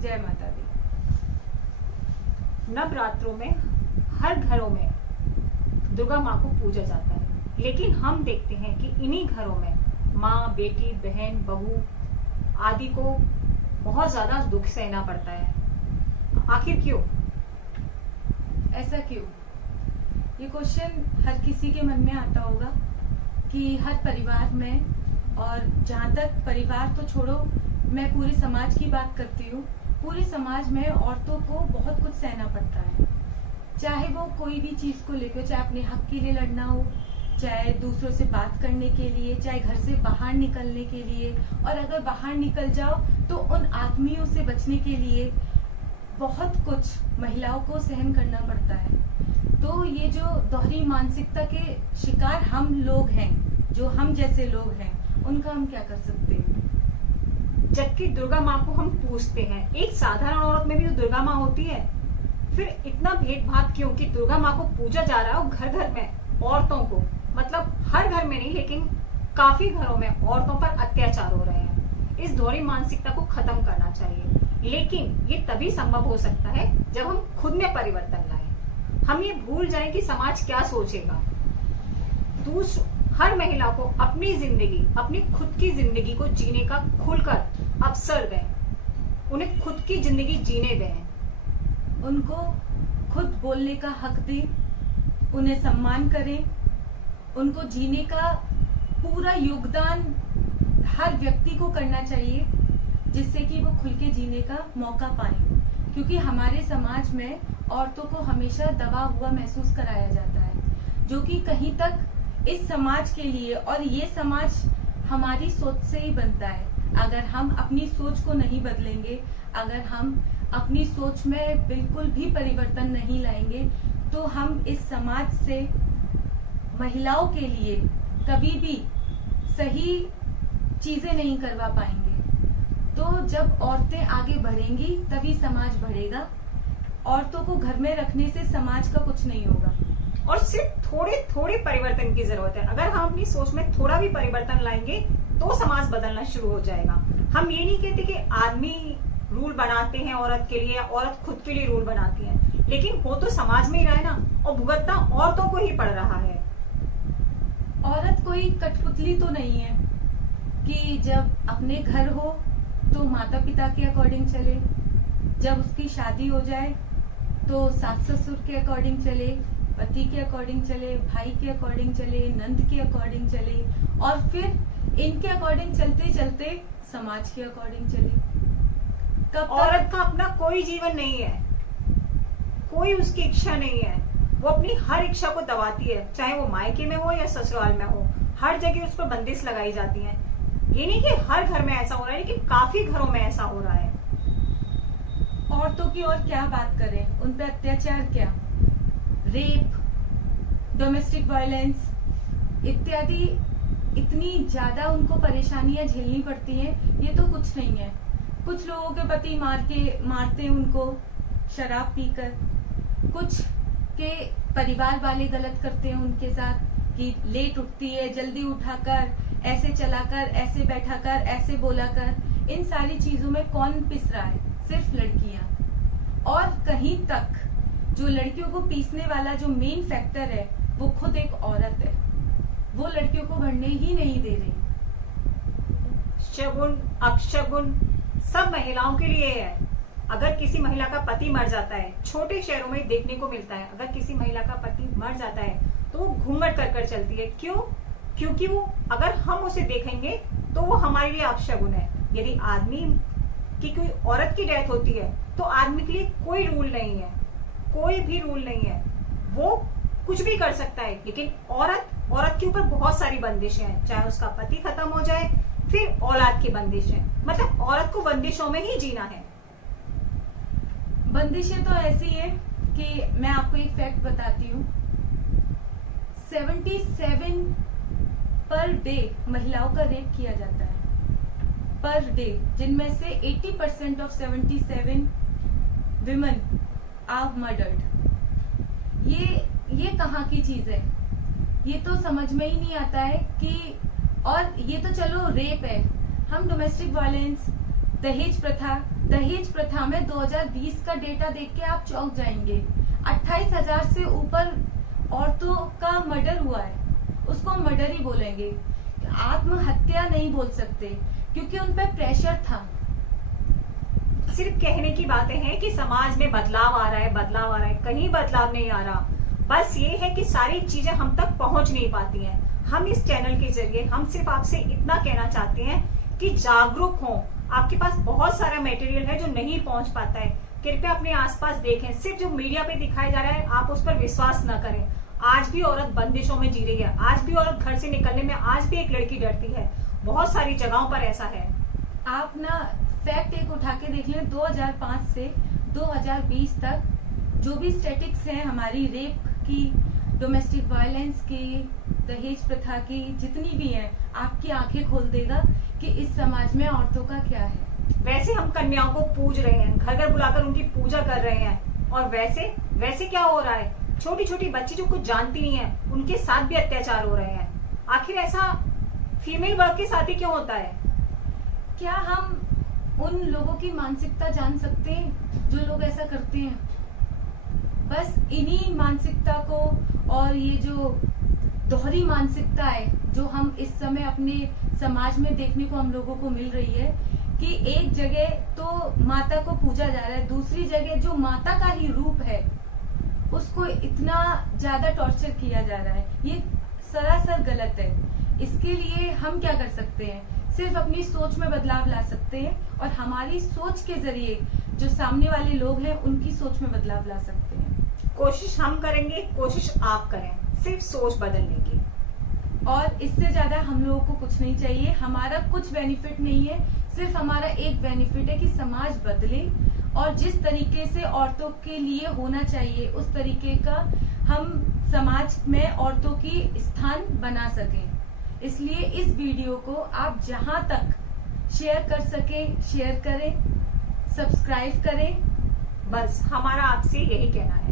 जय माता दी। नवरात्रों में हर घरों में दुर्गा माँ को पूजा जाता है, लेकिन हम देखते हैं कि इन्हीं घरों में माँ, बेटी, बहन, बहू आदि को बहुत ज्यादा दुख सहना पड़ता है। आखिर क्यों? ऐसा क्यों? ये क्वेश्चन हर किसी के मन में आता होगा कि हर परिवार में, और जहाँ तक परिवार तो छोड़ो, मैं पूरे समाज की बात करती हूँ। पूरे समाज में औरतों को बहुत कुछ सहना पड़ता है, चाहे वो कोई भी चीज को लेकर, चाहे अपने हक के लिए लड़ना हो, चाहे दूसरों से बात करने के लिए, चाहे घर से बाहर निकलने के लिए, और अगर बाहर निकल जाओ तो उन आदमियों से बचने के लिए बहुत कुछ महिलाओं को सहन करना पड़ता है। तो ये जो दोहरी मानसिकता के शिकार हम लोग हैं, जो हम जैसे लोग हैं, उनका हम क्या कर सकते हैं? जबकि दुर्गा माँ को हम पूजते हैं, एक साधारण औरत में भी तो दुर्गा माँ होती है। फिर इतना भेदभाव क्यों कि दुर्गा माँ को पूजा जा रहा है और घर घर में औरतों को, मतलब हर घर में नहीं लेकिन काफी घरों में औरतों पर अत्याचार हो रहे हैं। इस दोहरी मानसिकता को खत्म करना चाहिए, लेकिन ये तभी संभव हो सकता है जब हम खुद में परिवर्तन लाएं। हम ये भूल जाएं कि समाज क्या सोचेगा। हर महिला को अपनी जिंदगी, अपनी खुद की जिंदगी को जीने का खुलकर अवसर दें, उन्हें खुद की जिंदगी जीने दें, उनको खुद बोलने का हक दें, उन्हें सम्मान करें, उनको जीने का पूरा योगदान हर व्यक्ति को करना चाहिए, जिससे कि वो खुल के जीने का मौका पाए। क्योंकि हमारे समाज में औरतों को हमेशा दबा हुआ महसूस कराया जाता है, जो कि कहीं तक इस समाज के लिए, और ये समाज हमारी सोच से ही बनता है। अगर हम अपनी सोच को नहीं बदलेंगे, अगर हम अपनी सोच में बिल्कुल भी परिवर्तन नहीं लाएंगे, तो हम इस समाज से महिलाओं के लिए कभी भी सही चीजें नहीं करवा पाएंगे। तो जब औरतें आगे बढ़ेंगी तभी समाज बढ़ेगा। औरतों को घर में रखने से समाज का कुछ नहीं होगा। और सिर्फ थोड़े परिवर्तन की जरूरत है। अगर हम अपनी सोच में थोड़ा भी परिवर्तन लाएंगे तो समाज बदलना शुरू हो जाएगा। हम ये नहीं कहते कि आदमी रूल बनाते हैं औरत के लिए, औरत खुद के लिए रूल बनाती है, लेकिन वो तो समाज में ही रहा है ना, और भुगतना औरतों को ही पड़ रहा है। औरत कोई कठपुतली तो नहीं है कि जब अपने घर हो तो माता पिता के अकॉर्डिंग चले, जब उसकी शादी हो जाए तो सास ससुर के अकॉर्डिंग चले, पति के अकॉर्डिंग चले, भाई के अकॉर्डिंग चले, नंद के अकॉर्डिंग चले, और फिर इनके अकॉर्डिंग चलते चलते समाज के अकॉर्डिंग चले। कब औरत का अपना कोई जीवन नहीं है, कोई उसकी इच्छा नहीं है। वो अपनी हर इच्छा को दबाती है, चाहे वो मायके में हो या ससुराल में हो। हर जगह उस पर बंदिश लगाई जाती है। ये नहीं कि हर घर में ऐसा हो रहा है, लेकिन काफी घरों में ऐसा हो रहा है। औरतों की और क्या बात करें, उन पे अत्याचार क्या, रेप, डोमेस्टिक वायलेंस इत्यादि इतनी ज्यादा उनको परेशानियां झेलनी पड़ती हैं। ये तो कुछ नहीं है। कुछ लोगों के पति मारते हैं उनको शराब पीकर, कुछ के परिवार वाले गलत करते हैं उनके साथ कि लेट उठती है, जल्दी उठाकर, ऐसे चलाकर, ऐसे बैठाकर, ऐसे बोलाकर। इन सारी चीजों में कौन पिस रहा है? सिर्फ लड़कियां। और कहीं तक जो लड़कियों को पीसने वाला जो मेन फैक्टर है वो खुद एक औरत है। वो लड़कियों को बढ़ने ही नहीं दे रही। शगुन अपशगुन सब महिलाओं के लिए है। अगर किसी महिला का पति मर जाता है, छोटे शहरों में देखने को मिलता है, अगर किसी महिला का पति मर जाता है तो वो घूंघट कर चलती है। क्यों? क्योंकि वो, अगर हम उसे देखेंगे तो वो हमारे लिए अपशगुन है। यदि आदमी की कोई औरत की डेथ होती है तो आदमी के लिए कोई रूल नहीं है, कोई भी रूल नहीं है। वो कुछ भी कर सकता है, लेकिन औरत के ऊपर बहुत सारी बंदिशें हैं। चाहे उसका पति खत्म हो जाए, फिर औलाद की बंदिशें, मतलब औरत को बंदिशों में ही जीना है। बंदिशें तो ऐसी है कि मैं आपको एक फैक्ट बताती हूँ। 77 पर डे महिलाओं का रेप किया जाता है, पर डे, जिनमें से 80% ऑफ 77 विमेन आर मर्डर्ड। ये कहाँ की चीज है? ये तो समझ में ही नहीं आता है कि, और ये तो चलो रेप है, हम डोमेस्टिक वायलेंस, दहेज प्रथा, दहेज प्रथा में 2020 का डेटा देख के आप चौंक जाएंगे। 28,000 से ऊपर औरतों का मर्डर हुआ है, उसको मर्डर ही बोलेंगे, आत्महत्या नहीं बोल सकते, क्योंकि उन पे प्रेशर था। सिर्फ कहने की बातें हैं कि समाज में बदलाव आ रहा है, बदलाव आ रहा है, कहीं बदलाव नहीं आ रहा। बस ये है कि सारी चीजें हम तक पहुंच नहीं पाती हैं। हम इस चैनल के जरिए हम सिर्फ आपसे इतना कहना चाहते हैं कि जागरूक हो। आपके पास बहुत सारा मटेरियल है जो नहीं पहुंच पाता है, कृपया अपने आसपास देखें। सिर्फ जो मीडिया पे दिखाया जा रहा है आप उस पर विश्वास न करें। आज भी औरत बंदिशों में जी रही है, आज भी औरत घर से निकलने में आज भी एक लड़की डरती है, बहुत सारी जगहों पर ऐसा है। आप ना फैक्ट एक उठा के देख लें, 2005 से 2020 तक जो भी स्टैटिक्स हैं हमारी रेप की, डोमेस्टिक वायलेंस की, दहेज प्रथा की, जितनी भी हैं, आपकी आंखें खोल देगा कि इस समाज में औरतों का क्या है। वैसे हम कन्याओं को पूज रहे हैं, घर घर बुलाकर उनकी पूजा कर रहे हैं, और वैसे क्या हो रहा है, छोटी छोटी बच्ची जो कुछ जानती नहीं है उनके साथ भी अत्याचार हो रहे हैं। आखिर ऐसा फीमेल वर्ग के साथ ही क्यों होता है? क्या हम उन लोगों की मानसिकता जान सकते हैं जो लोग ऐसा करते हैं? बस इन्हीं मानसिकता को, और ये जो दोहरी मानसिकता है जो हम इस समय अपने समाज में देखने को हम लोगों को मिल रही है, कि एक जगह तो माता को पूजा जा रहा है, दूसरी जगह जो माता का ही रूप है उसको इतना ज्यादा टॉर्चर किया जा रहा है। ये सरासर गलत है। इसके लिए हम क्या कर सकते हैं? सिर्फ अपनी सोच में बदलाव ला सकते हैं, और हमारी सोच के जरिए जो सामने वाले लोग हैं उनकी सोच में बदलाव ला सकते हैं। कोशिश हम करेंगे, कोशिश आप करें, सिर्फ सोच बदलने की। और इससे ज्यादा हम लोगों को कुछ नहीं चाहिए। हमारा कुछ बेनिफिट नहीं है, सिर्फ हमारा एक बेनिफिट है कि समाज बदले, और जिस तरीके से औरतों के लिए होना चाहिए उस तरीके का हम समाज में औरतों की स्थान बना सकें। इसलिए इस वीडियो को आप जहां तक शेयर कर सके शेयर करें, सब्सक्राइब करें। बस हमारा आपसे यही कहना है।